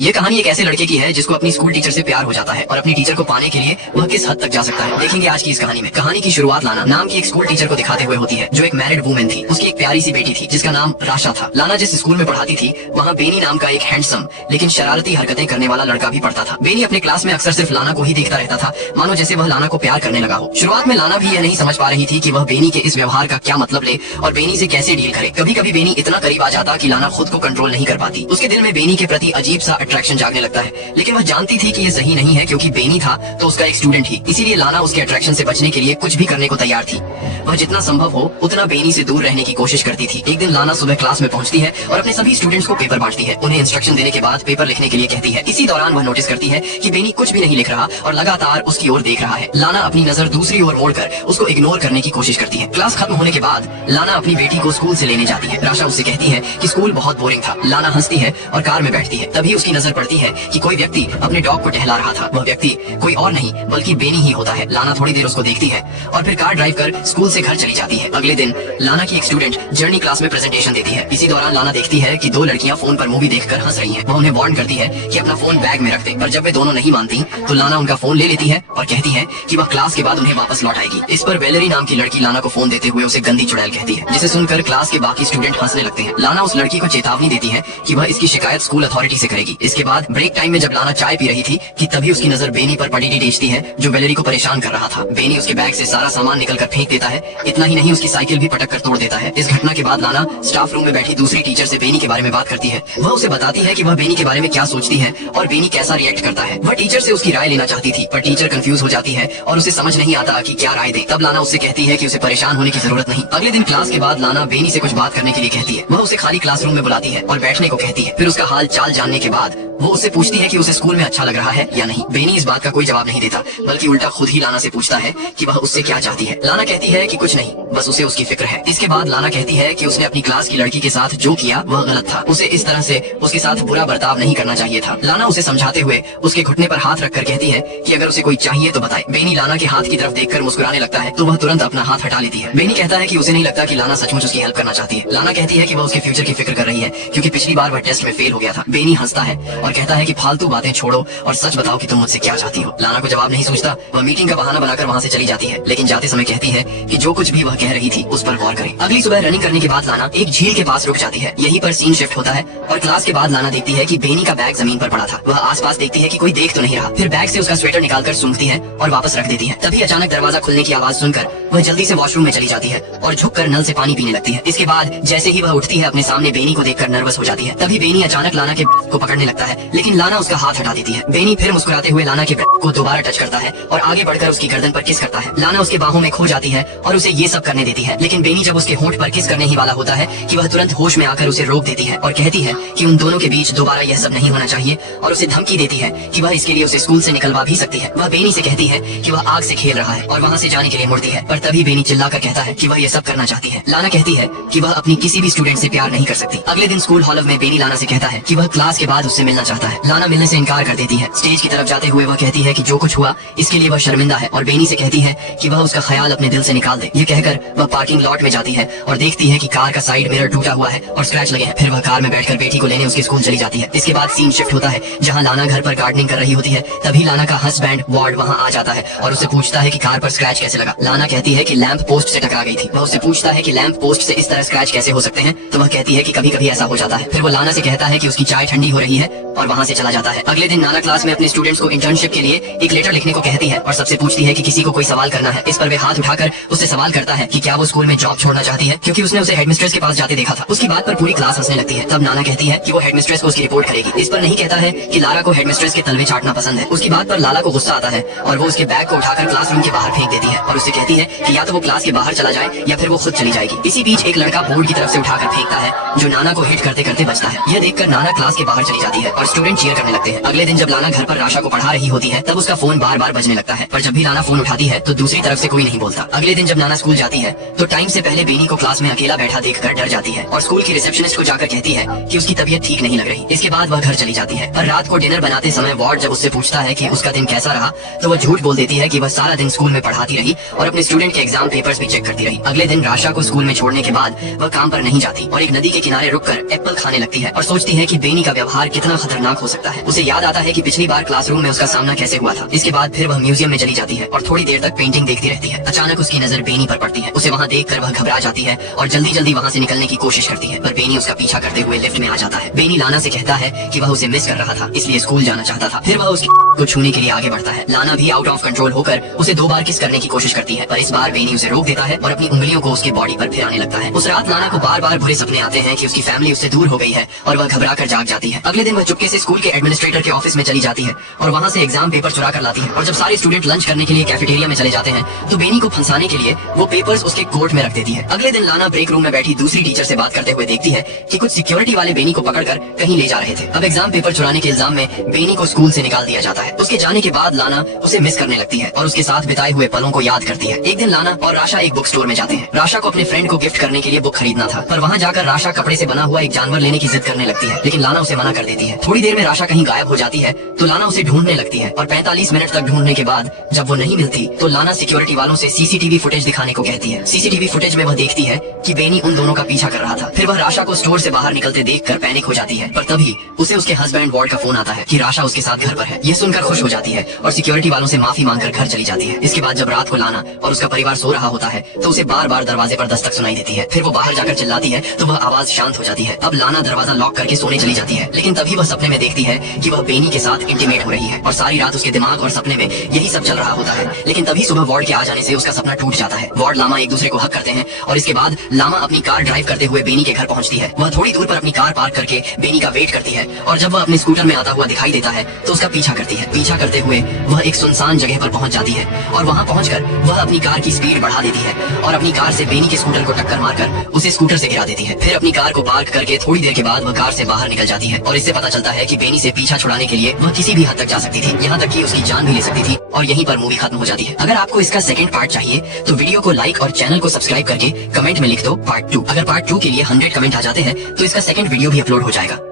ये कहानी एक ऐसे लड़के की है जिसको अपनी स्कूल टीचर से प्यार हो जाता है और अपनी टीचर को पाने के लिए वह किस हद तक जा सकता है देखेंगे आज की इस कहानी में। कहानी की शुरुआत लाना नाम की एक स्कूल टीचर को दिखाते हुए होती है जो एक मैरिड वुमेन थी। उसकी एक प्यारी सी बेटी थी जिसका नाम राशा था। लाना जिस स्कूल में पढ़ाती थी वहाँ बेनी नाम का एक हैंडसम लेकिन शरारती हरकतें करने वाला लड़का भी पढ़ता था। बेनी अपने क्लास में अक्सर सिर्फ लाना को ही देखता रहता था, मानो जैसे वह लाना को प्यार करने लगा हो। शुरुआत में लाना भी यह नहीं समझ पा रही थी कि वह बेनी के इस व्यवहार का क्या मतलब ले और बेनी से कैसे डील करे। कभी कभी बेनी इतना करीब आ जाता कि लाना खुद को कंट्रोल नहीं कर पाती। उसके दिल में बेनी के प्रति अजीब सा अट्रैक्शन जागने लगता है, लेकिन वह जानती थी कि ये सही नहीं है क्योंकि बेनी था तो उसका एक स्टूडेंट ही। इसीलिए लाना उसके अट्रैक्शन से बचने के लिए कुछ भी करने को तैयार थी। वह जितना संभव हो उतना बेनी से दूर रहने की कोशिश करती थी। एक दिन लाना सुबह क्लास में पहुंचती है और अपने सभी स्टूडेंट्स को पेपर बांटती है। उन्हें इंस्ट्रक्शन देने के बाद पेपर लिखने के लिए कहती है। इसी दौरान वह नोटिस करती है कि बेनी कुछ भी नहीं लिख रहा और लगातार उसकी ओर देख रहा है। लाना अपनी नजर दूसरी ओर मोड़कर उसको इग्नोर करने की कोशिश करती है। क्लास खत्म होने के बाद लाना अपनी बेटी को स्कूल से लेने जाती है। राशा उससे कहती है कि स्कूल बहुत बोरिंग था। लाना हंसती है और कार में बैठती है। तभी उसकी नजर पड़ती है कि कोई व्यक्ति अपने डॉग को टहला रहा था। वह व्यक्ति कोई और नहीं बल्कि बेनी ही होता है। लाना थोड़ी देर उसको देखती है और फिर कार ड्राइव कर स्कूल से घर चली जाती है। अगले दिन लाना की एक स्टूडेंट जर्नी क्लास में प्रेजेंटेशन देती है। इसी दौरान लाना देखती है कि दो लड़कियां फोन पर मूवी देखकर हंस रही हैं। वह उन्हें वार्न करती है कि अपना फोन बैग में रख दे, पर जब वे दोनों नहीं मानती तो लाना उनका फोन ले लेती है और कहती है कि वह क्लास के बाद उन्हें वापस लौटाएगी। इस पर वेलेरी नाम की लड़की लाना को फोन देते हुए उसे गंदी चुड़ैल कहती है, जिसे सुनकर क्लास के बाकी स्टूडेंट हंसने लगते हैं। लाना उस लड़की को चेतावनी देती है कि वह इसकी शिकायत स्कूल अथॉरिटी से करेगी। इसके बाद ब्रेक टाइम में जब लाना चाय पी रही थी कि तभी उसकी नजर बेनी पर पड़ी देखती है जो वेलेरी को परेशान कर रहा था। बेनी उसके बैग से सारा सामान निकल कर फेंक देता है। इतना ही नहीं उसकी साइकिल भी पटक कर तोड़ देता है। इस घटना के बाद लाना स्टाफ रूम में बैठी दूसरी टीचर से बेनी के बारे में बात करती है। वह उसे बताती है कि वह बेनी के बारे में क्या सोचती है और बेनी कैसा रिएक्ट करता है। वह टीचर से उसकी राय लेना चाहती थी पर टीचर कंफ्यूज हो जाती है और उसे समझ नहीं आता कि क्या राय दे। तब लाना उससे कहती है कि उसे परेशान होने की जरूरत नहीं। अगले दिन क्लास के बाद लाना बेनी से कुछ बात करने के लिए कहती है। वह उसे खाली क्लासरूम में बुलाती है और बैठने को कहती है। फिर उसका हाल चाल जानने के बाद वो उससे पूछती है कि उसे स्कूल में अच्छा लग रहा है या नहीं। बेनी इस बात का कोई जवाब नहीं देता बल्कि उल्टा खुद ही लाना से पूछता है कि वह उससे क्या चाहती है। लाना कहती है कि कुछ नहीं, बस उसे उसकी फिक्र है। इसके बाद लाना कहती है कि उसने अपनी क्लास की लड़की के साथ जो किया वह गलत था। उसे इस तरह से उसके साथ बुरा बर्ताव नहीं करना चाहिए था। लाना उसे समझाते हुए उसके घुटने पर हाथ रखकर कहती है कि अगर उसे कोई चाहिए तो बताए। बेनी लाना के हाथ की तरफ देखकर मुस्कुराने लगता है तो वह तुरंत अपना हाथ हटा लेती है। बेनी कहता है कि उसे नहीं लगता कि लाना सचमुच उसकी हेल्प करना चाहती है। लाना कहती है कि वह उसके फ्यूचर की फिक्र कर रही है क्योंकि पिछली बार वह टेस्ट में फेल हो गया था। बेनी हंसता है और कहता है कि फालतू बातें छोड़ो और सच बताओ कि तुम मुझसे क्या चाहती हो। लाना को जवाब नहीं सूझता। वह मीटिंग का बहाना बनाकर वहाँ से चली जाती है, लेकिन जाते समय कहती है कि जो कुछ भी वह कह रही थी उस पर गौर करें। अगली सुबह रनिंग करने के बाद लाना एक झील के पास रुक जाती है। यहीं पर सीन शिफ्ट होता है और क्लास के बाद लाना देखती है कि बेनी का बैग जमीन पर पड़ा था। वह आसपास देखती है कि कोई देख तो नहीं रहा। फिर बैग से उसका स्वेटर निकालकर सूंघती है और वापस रख देती है। तभी अचानक दरवाजा खुलने की आवाज सुनकर वह जल्दी से वॉशरूम में चली जाती है और झुककर नल से पानी पीने लगती है। इसके बाद जैसे ही वह उठती है अपने सामने बेनी को देखकर नर्वस हो जाती है। तभी बेनी अचानक लाना के को पकड़ने लगता है, लेकिन लाना उसका हाथ हटा देती है। बेनी फिर मुस्कुराते हुए लाना के को दोबारा टच करता है और आगे बढ़कर उसकी गर्दन पर किस करता है। लाना उसके बाहों में खो जाती है और उसे ये सब करने देती है, लेकिन बेनी जब उसके होंठ पर किस करने ही वाला होता है कि वह तुरंत होश में आकर उसे रोक देती है और कहती है कि उन दोनों के बीच दोबारा यह सब नहीं होना चाहिए और उसे धमकी देती है कि वह इसके लिए उसे स्कूल से निकलवा भी सकती है। वह बेनी से कहती है कि वह आग से खेल रहा है और वहाँ से जाने के लिए मुड़ती है, पर तभी बेनी चिल्लाकर कहता है कि वह यह सब करना चाहती है। लाना कहती है कि वह अपनी किसी भी स्टूडेंट से प्यार नहीं कर सकती। अगले दिन स्कूल हॉल में बेनी लाना से कहता है कि वह क्लास के बाद उससे मिलना चाहता है। लाना मिलने से इनकार कर देती है। स्टेज की तरफ जाते हुए वह कहती है कि जो कुछ हुआ इसके लिए वह शर्मिंदा है और बेनी से कहती है कि वह उसका ख्याल अपने दिल से निकाल दे। ये कहकर वह पार्किंग लॉट में जाती है और देखती है कि कार का साइड मिरर टूटा हुआ है और स्क्रैच लगे हैं। फिर वह कार में बैठकर बेटी को लेने उसके स्कूल चली जाती है। इसके बाद सीन शिफ्ट होता है जहाँ लाना घर पर गार्डनिंग कर रही होती है। तभी लाना का हस्बैंड वार्ड वहाँ आ जाता है और उसे पूछता है कि कार पर स्क्रैच कैसे लगा। लाना कहती है कि लैंप पोस्ट से टकरा गई थी। वह उससे पूछता है कि लैंप पोस्ट से इस तरह स्क्रैच कैसे हो सकते हैं, तो वह कहती है कि कभी कभी ऐसा हो जाता है। फिर वो लाना से कहता है कि उसकी चाय ठंडी हो रही है और वहाँ से चला जाता है। अगले दिन नाना क्लास में अपने स्टूडेंट्स को इंटर्नशिप के लिए एक लेटर लिखने को कहती है और सबसे पूछती है कि किसी को कोई सवाल करना है। इस पर वे हाथ उठाकर उससे सवाल करता है कि क्या वो स्कूल में जॉब छोड़ना चाहती है, क्योंकि उसने उसे हेडमिस्ट्रेस के पास जाते देखा था। उसकी बात पर पूरी क्लास हंसने लगती है। तब नाना कहती है कि वो हेडमिस्ट्रेस को उसकी रिपोर्ट करेगी। इस पर नहीं कहता है कि लारा को हेडमिस्ट्रेस के तलवे चाटना पसंद है। उसकी बात पर लाला को गुस्सा आता है और वो उसके बैग को उठाकर क्लासरूम के बाहर फेंक देती है और उससे कहती है कि या तो वो क्लास के बाहर चला जाए या फिर वो खुद चली जाएगी। इसी बीच एक लड़का बोर्ड की तरफ से उठाकर फेंकता है जो नाना को हिट करते करते बचता है। यह देखकर नाना क्लास के बाहर चली जाती है और स्टूडेंट चीयर करने लगते हैं। अगले दिन जब लाना घर पर राशा को पढ़ा रही होती है तब उसका फोन बार बार बजने लगता है, पर जब भी लाना फोन उठाती है तो दूसरी तरफ से कोई नहीं बोलता। अगले दिन जब नाना स्कूल जाती है तो टाइम से पहले बेनी को क्लास में अकेला बैठा देखकर डर जाती है और स्कूल की रिसेप्शनिस्ट को जाकर कहती है कि उसकी तबीयत ठीक नहीं लग रही। इसके बाद वह घर चली जाती है। पर रात को डिनर बनाते समय वार्ड जब उससे पूछता है कि उसका दिन कैसा रहा तो वह झूठ बोल देती है कि वह सारा दिन स्कूल में पढ़ाती रही और अपने स्टूडेंट के एग्जाम पेपर्स भी चेक करती रही। अगले दिन राशा को स्कूल में छोड़ने के बाद वह काम पर नहीं जाती और एक नदी के किनारे रुककर एप्पल खाने लगती है और सोचती है कि बेनी का व्यवहार कितना खतरनाक हो सकता है। उसे याद आता है कि पिछली बार क्लासरूम में उसका सामना कैसे हुआ था। इसके बाद फिर वह म्यूजियम में चली जाती है और थोड़ी देर तक पेंटिंग देखती रहती है। अचानक उसकी नजर बेनी पर पड़ती है। उसे वहाँ देखकर वह घबरा जाती है और जल्दी जल्दी वहाँ से निकलने की कोशिश करती है, पर बेनी उसका पीछा करते हुए लिफ्ट में आ जाता है। बेनी लाना से कहता है कि वह उसे मिस कर रहा था, इसलिए स्कूल जाना चाहता था। फिर वह उसकी को छूने के लिए आगे बढ़ता है। लाना भी आउट ऑफ कंट्रोल होकर उसे 2 बार किस करने की कोशिश करती है, पर इस बार बेनी उसे रोक देता है और अपनी उंगलियों को उसकी बॉडी पर फिराने लगता है। उस रात लाना को बार बार बुरे सपने आते हैं कि उसकी फैमिली उससे दूर हो गई है और वह घबरा कर जाग जाती है। अगले दिन वह चुपके से स्कूल के एडमिनिस्ट्रेटर के ऑफिस में चली जाती है और वहाँ से एग्जाम पेपर चुरा कर लाती है। और जब सारे स्टूडेंट लंच करने के लिए कैफेटेरिया में चले जाते हैं तो बेनी को फंसाने के लिए वो पेपर्स उसके कोट में रख देती है। अगले दिन लाना ब्रेक रूम में बैठी दूसरी टीचर से बात करते हुए देखती है कि कुछ सिक्योरिटी वाले बेनी को पकड़कर कहीं ले जा रहे थे। अब एग्जाम पेपर चुराने के इल्जाम में बेनी को स्कूल से निकाल दिया जाता है। उसके जाने के बाद लाना उसे मिस करने लगती है और उसके साथ बिताए हुए पलों को याद करती है। एक दिन लाना और राशा एक बुक स्टोर में जाते हैं। राशा को अपने फ्रेंड को गिफ्ट करने के लिए बुक खरीदना था, पर वहाँ जाकर राशा कपड़े से बना हुआ एक जानवर लेने की जिद करने लगती है, लेकिन लाना उसे मना कर देती है। थोड़ी देर में राशा कहीं गायब हो जाती है तो लाना उसे ढूंढने लगती है और 45 मिनट तक ढूंढने के बाद जब वो नहीं मिलती तो लाना सिक्योरिटी वालों से सीसीटीवी फुटेज दिखाने को कहती है। सीसीटीवी फुटेज में वह देखती है कि बेनी उन दोनों का पीछा कर रहा था। फिर वह राशा को स्टोर से बाहर निकलते देखकर पैनिक हो जाती है, पर तभी उसे उसके हस्बैंड वार्ड का फोन आता है कि राशा उसके साथ घर पर है। ये सुनकर खुश हो जाती है और सिक्योरिटी वालों से माफी मांगकर घर चली जाती है। इसके बाद जब रात को लाना और उसका परिवार सो रहा होता है तो उसे बार बार दरवाजे पर दस्तक सुनाई देती है। फिर वो बाहर जाकर चिल्लाती है तो वह आवाज शांत हो जाती है। अब लाना दरवाजा लॉक करके सोने चली जाती है, लेकिन तभी वह सपने में देखती है कि वह बेनी के साथ इंटीमेट हो रही है और सारी रात उसके दिमाग और सपने में यही सब चल रहा होता है। लेकिन तभी सुबह वार्ड के आ जाने से उसका सपना टूट जाता है। वार्ड लामा एक दूसरे को हक करते हैं और इसके बाद लामा अपनी कार ड्राइव करते हुए बेनी के घर पहुंचती है। वह थोड़ी दूर पर अपनी कार पार्क करके बेनी का वेट करती है और जब वह अपने स्कूटर में आता हुआ दिखाई देता है तो उसका पीछा करती है। पीछा करते हुए वह एक सुनसान जगह पर पहुंच जाती है और वहां पहुंचकर वह अपनी कार की स्पीड बढ़ा देती है और अपनी कार से बेनी के स्कूटर को टक्कर मारकर उसे स्कूटर से गिरा देती है। फिर अपनी कार को पार्क करके थोड़ी देर के बाद वह कार से बाहर निकल जाती है और इससे पता चलता है कि बेनी से पीछा छुड़ाने के लिए वह किसी भी हद तक जा सकती थी, यहाँ तक कि उसकी जान भी ले सकती थी और यहीं पर मूवी खत्म हो जाती है। अगर आपको इसका सेकंड पार्ट चाहिए तो वीडियो को लाइक और चैनल को सब्सक्राइब करके कमेंट में लिख दो पार्ट 2। अगर पार्ट 2 के लिए 100 कमेंट आ जाते हैं तो इसका सेकंड वीडियो भी अपलोड हो जाएगा।